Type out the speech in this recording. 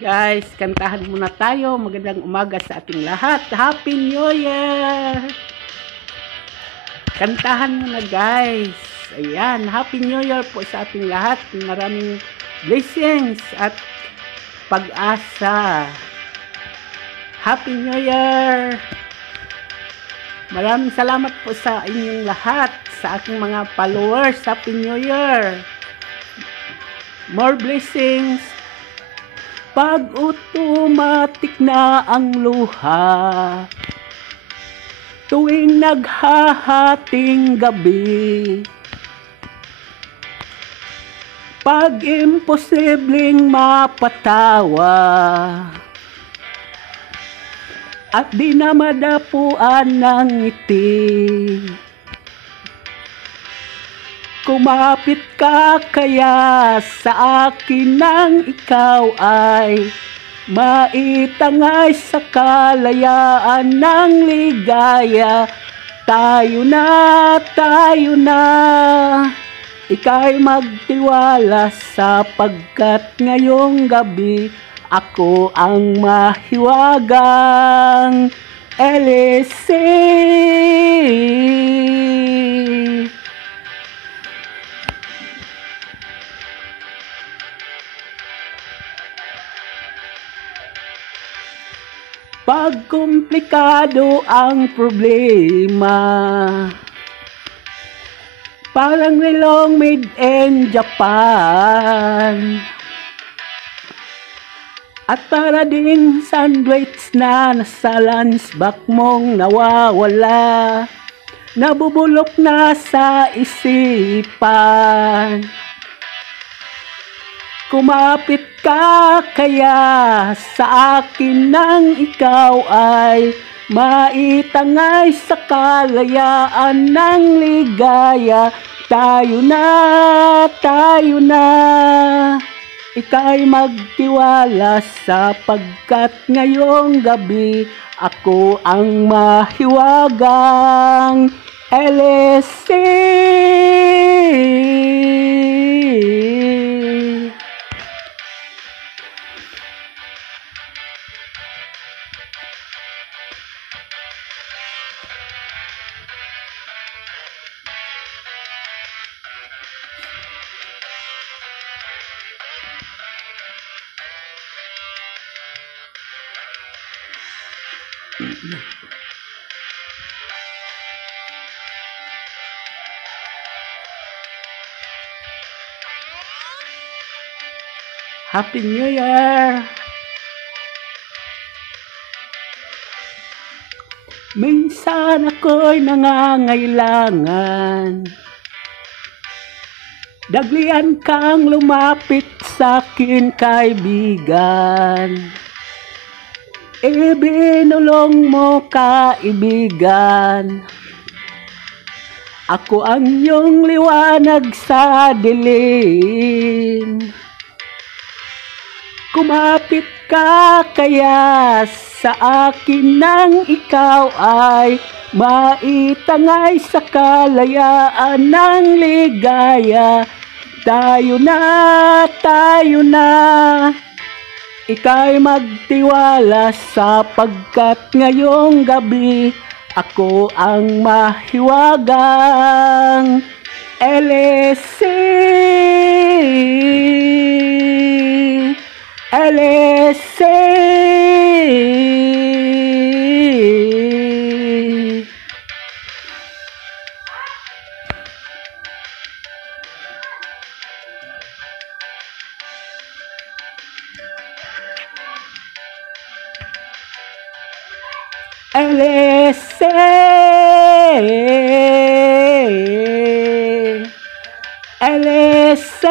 Guys, kantahan muna tayo. Magandang umaga sa ating lahat. Happy New Year! Kantahan muna guys. Ayan, Happy New Year po sa ating lahat. Maraming blessings at pag-asa. Happy New Year! Maraming salamat po sa inyong lahat, sa aking mga followers. Happy New Year! More blessings! Pag automatic na ang luha, tuwing naghahating gabi, pag imposibleng mapatawa, at di na madapuan ng ngiti, kumapit ka kaya sa akin nang ikaw ay maitangay sa kalayaan ng ligaya. Tayo na, ika'y magtiwala sapagkat ngayong gabi ako ang mahiwagang LSC. Pag komplikado ang problema, parang relong made in Japan, at para ding sandwich na nasa lunchbox mong nawawala, nabubulok na sa isipan. Kumapit ka kaya sa akin nang ikaw ay maitangay sa kalayaan ng ligaya. Tayo na, ika'y magtiwala sapagkat ngayong gabi ako ang mahiwagang LSC. Happy New Year! Minsan ako'y nangangailangan, daglian kang lumapit sa'kin kaibigan. Ibinulong mo kaibigan, ako ang iyong liwanag sa dilim. Kumapit ka kaya sa akin nang ikaw ay maitangay sa kalayaan ng ligaya. Tayo na, ika'y magtiwala sapagkat ngayong gabi ako ang mahiwagang LSC. LSC. LSC. LSC.